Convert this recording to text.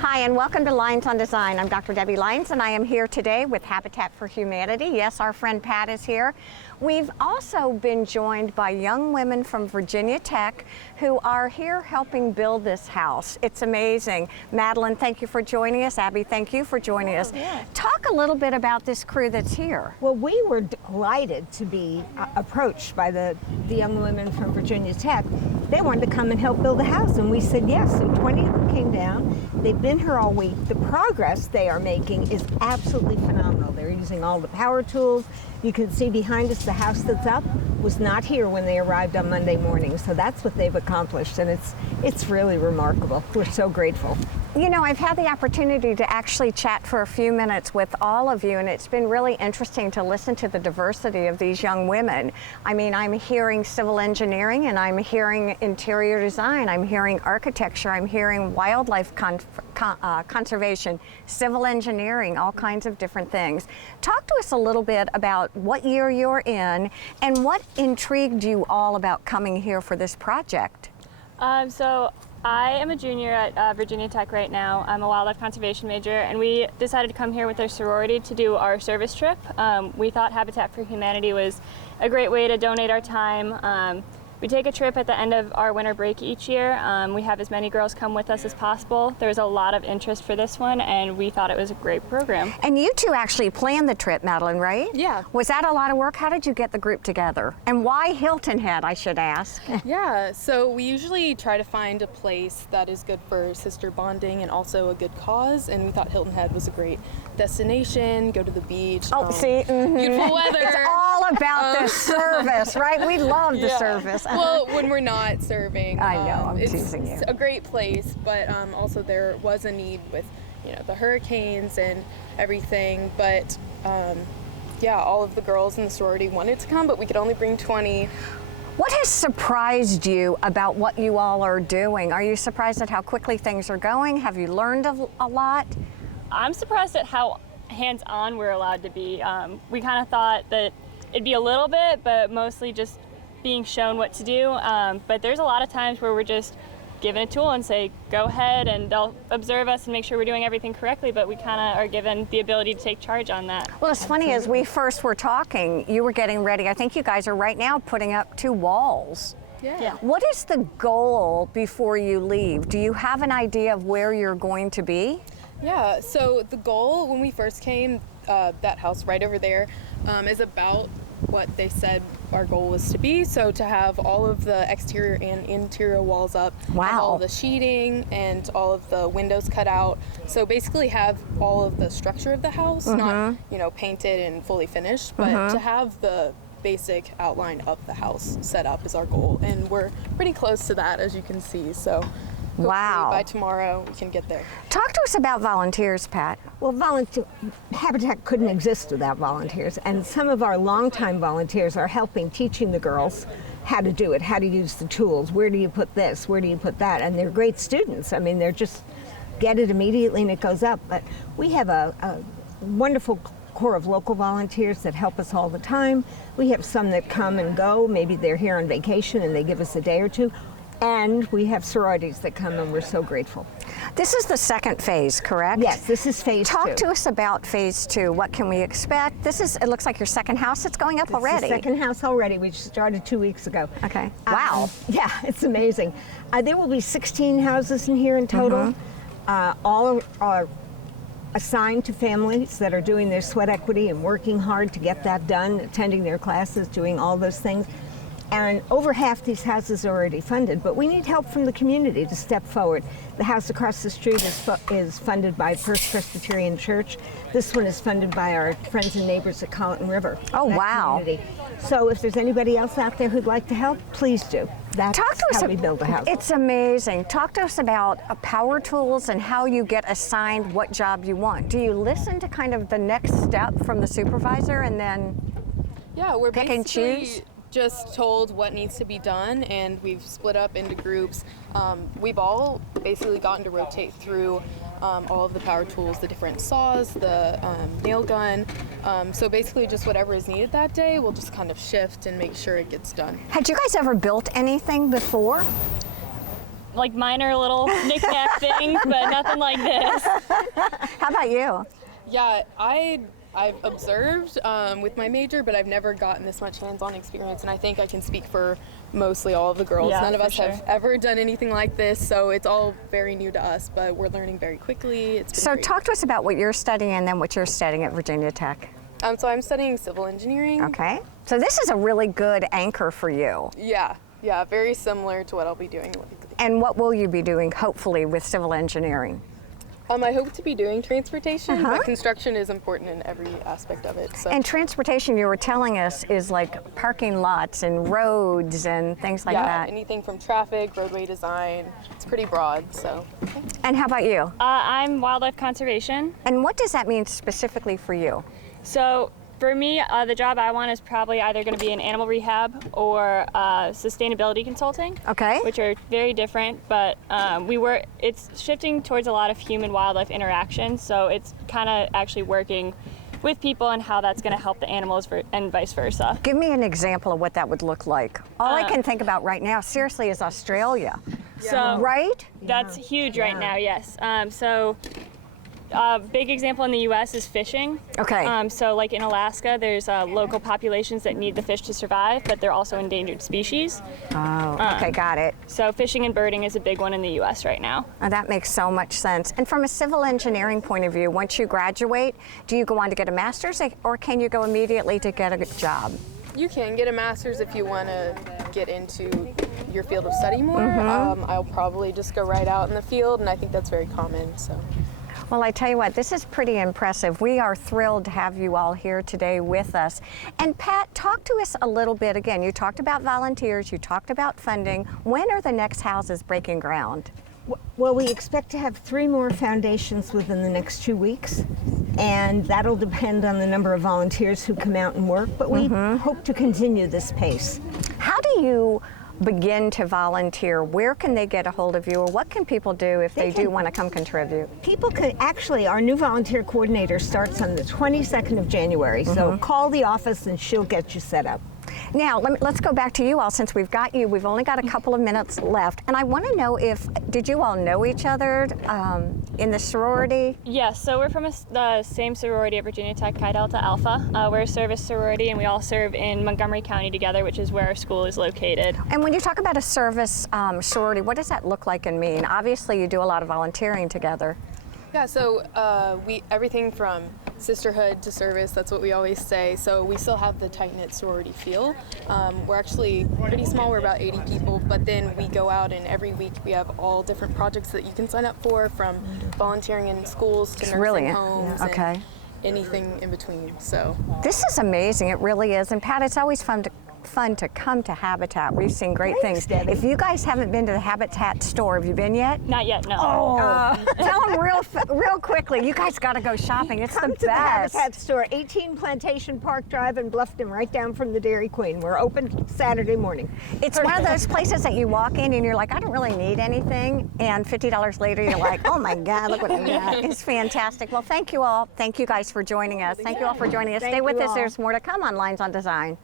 Hi, and welcome to Lynes on Design. I'm Dr. Debbie Lynes, and I am here today with Habitat for Humanity. Yes, our friend Pat is here. We've also been joined by young women from Virginia Tech who are here helping build this house. It's amazing. Madeline, thank you for joining us. Abby, thank you for joining us. Yeah. Talk a little bit about this crew that's here. Well, we were delighted to be approached by the young women from Virginia Tech. They wanted to come and help build a house, and we said yes. So 20 of them came down. They've been here all week. The progress they are making is absolutely phenomenal. They're using all the power tools. You can see behind us the house that's up was not here when they arrived on Monday morning. So that's what they've accomplished, and it's really remarkable. We're so grateful. You know, I've had the opportunity to actually chat for a few minutes with all of you, and it's been really interesting to listen to the diversity of these young women. I mean, I'm hearing civil engineering, and I'm hearing interior design, I'm hearing architecture, I'm hearing wildlife conservation, civil engineering, all kinds of different things. Talk to us a little bit about what year you're in and what intrigued you all about coming here for this project. So I am a junior at Virginia Tech right now. I'm a wildlife conservation major, and we decided to come here with our sorority to do our service trip. We thought Habitat for Humanity was a great way to donate our time. We take a trip at the end of our winter break each year. We have as many girls come with us as possible. There's a lot of interest for this one, and we thought it was a great program. And you two actually planned the trip, Madeline, right? Yeah. Was that a lot of work? How did you get the group together? And why Hilton Head, I should ask? Yeah, so we usually try to find a place that is good for sister bonding and also a good cause, and we thought Hilton Head was a great destination, go to the beach. Oh, see? Mm-hmm. Beautiful weather. It's all about the service, right? We love the service. Well, when we're not serving, I know, I'm it's teasing you. a great place, but also there was a need with, the hurricanes and everything, but yeah, all of the girls in the sorority wanted to come, but we could only bring 20. What has surprised you about what you all are doing? Are you surprised at how quickly things are going? Have you learned a lot? I'm surprised at how hands-on we're allowed to be. We kind of thought that it'd be a little bit, but mostly just being shown what to do. But there's a lot of times where we're just given a tool and say, go ahead, and they'll observe us and make sure we're doing everything correctly, but we kind of are given the ability to take charge on that. Well, it's funny, as we first were talking, you were getting ready. I think you guys are right now putting up 2 walls. Yeah. What is the goal before you leave? Do you have an idea of where you're going to be? Yeah, so the goal when we first came, that house right over there, is about what they said our goal was to be. So to have all of the exterior and interior walls up, wow, have all the sheeting and all of the windows cut out. So basically have all of the structure of the house, not, painted and fully finished, but to have the basic outline of the house set up is our goal. And we're pretty close to that, as you can see. So wow, by tomorrow we can get there. Talk to us about volunteers, Pat. Well, Habitat couldn't exist without volunteers, and some of our longtime volunteers are helping teaching the girls how to do it, how to use the tools, where do you put this, where do you put that, and they're great students. I mean, they're just get it immediately and it goes up. But we have a wonderful core of local volunteers that help us all the time. We have some that come and go. Maybe they're here on vacation and they give us a day or two. And we have sororities that come, and we're so grateful. This is the second phase, correct? Yes, this is phase 2. Talk to us about phase 2. What can we expect? It looks like your second house that's going up already. It's the second house already. We started 2 weeks ago. Okay. Wow. Yeah, it's amazing. There will be 16 houses in here in total. All are assigned to families that are doing their sweat equity and working hard to get that done, attending their classes, doing all those things. And over half these houses are already funded, but we need help from the community to step forward. The house across the street is funded by First Presbyterian Church. This one is funded by our friends and neighbors at Colleton River. Oh, wow. Community. So if there's anybody else out there who'd like to help, please do. That's how we build a house. It's amazing. Talk to us about power tools and how you get assigned what job you want. Do you listen to kind of the next step from the supervisor and then we're pick and choose? Just told what needs to be done, and we've split up into groups. We've all basically gotten to rotate through all of the power tools, the different saws, the nail gun. So basically just whatever is needed that day, we'll just kind of shift and make sure it gets done. Had you guys ever built anything before? like minor little knick-knack things, but nothing like this. How about you? Yeah, I've observed with my major, but I've never gotten this much hands-on experience, and I think I can speak for mostly all of the girls. Yeah, None of for us sure. have ever done anything like this, so it's all very new to us, but we're learning very quickly. It's been So great. talk to us about what you're studying and then what you're studying at Virginia Tech. So I'm studying civil engineering. Okay. So this is a really good anchor for you. Yeah, very similar to what I'll be doing. And what will you be doing, hopefully, with civil engineering? I hope to be doing transportation, but construction is important in every aspect of it. So. And transportation, you were telling us, is like parking lots and roads and things like yeah, that. anything from traffic, roadway design. It's pretty broad, so. And how about you? I'm wildlife conservation. And what does that mean specifically for you? So for me, the job I want is probably either going to be in animal rehab or sustainability consulting. Okay. Which are very different, but it's shifting towards a lot of human-wildlife interaction, so it's kind of actually working with people and how that's going to help the animals and vice versa. Give me an example of what that would look like. All I can think about right now, seriously, is Australia. So Right? that's huge right now, yes. Big example in the U.S. is fishing. Okay. So like in Alaska, there's local populations that need the fish to survive, but they're also endangered species. Oh, okay, got it. So fishing and birding is a big one in the U.S. right now. Oh, that makes so much sense. And from a civil engineering point of view, once you graduate, do you go on to get a master's or can you go immediately to get a job? You can get a master's if you want to get into your field of study more. I'll probably just go right out in the field, and I think that's very common. So. Well, I tell you what, this is pretty impressive. We are thrilled to have you all here today with us. And Pat, talk to us a little bit again. You talked about volunteers, you talked about funding. When are the next houses breaking ground? Well, we expect to have 3 more foundations within the next 2 weeks, and that'll depend on the number of volunteers who come out and work, but we hope to continue this pace. How do you begin to volunteer? Where can they get a hold of you, or what can people do if they do want to come contribute? People can actually, our new volunteer coordinator starts on the 22nd of January, so call the office and she'll get you set up. Now, let's go back to you all since we've got you. We've only got a couple of minutes left, and I want to know did you all know each other in the sorority? Yes, so we're from the same sorority at Virginia Tech, Chi Delta Alpha. We're a service sorority, and we all serve in Montgomery County together, which is where our school is located. And when you talk about a service sorority, what does that look like and mean? Obviously, you do a lot of volunteering together. Yeah, so everything from sisterhood to service, that's what we always say. So we still have the tight-knit sorority feel. We're actually pretty small, we're about 80 people, but then we go out and every week we have all different projects that you can sign up for, from volunteering in schools to nursing homes and anything in between. So this is amazing, it really is. And Pat, it's always fun to come to Habitat. We've seen great things. Debbie. If you guys haven't been to the Habitat store, have you been yet? Not yet, no. Oh, tell them real quickly. You guys got to go shopping. It's Come the to the best. Habitat store, 18 Plantation Park Drive in Bluffton, right down from the Dairy Queen. We're open Saturday morning. It's one of those places that you walk in and you're like, I don't really need anything, and $50 later you're like, oh my God, look what I got. It's fantastic. Well, thank you all. Thank you guys for joining us. Thank you all for joining us. Thank Stay with you us. all. There's more to come on Lynes on Design.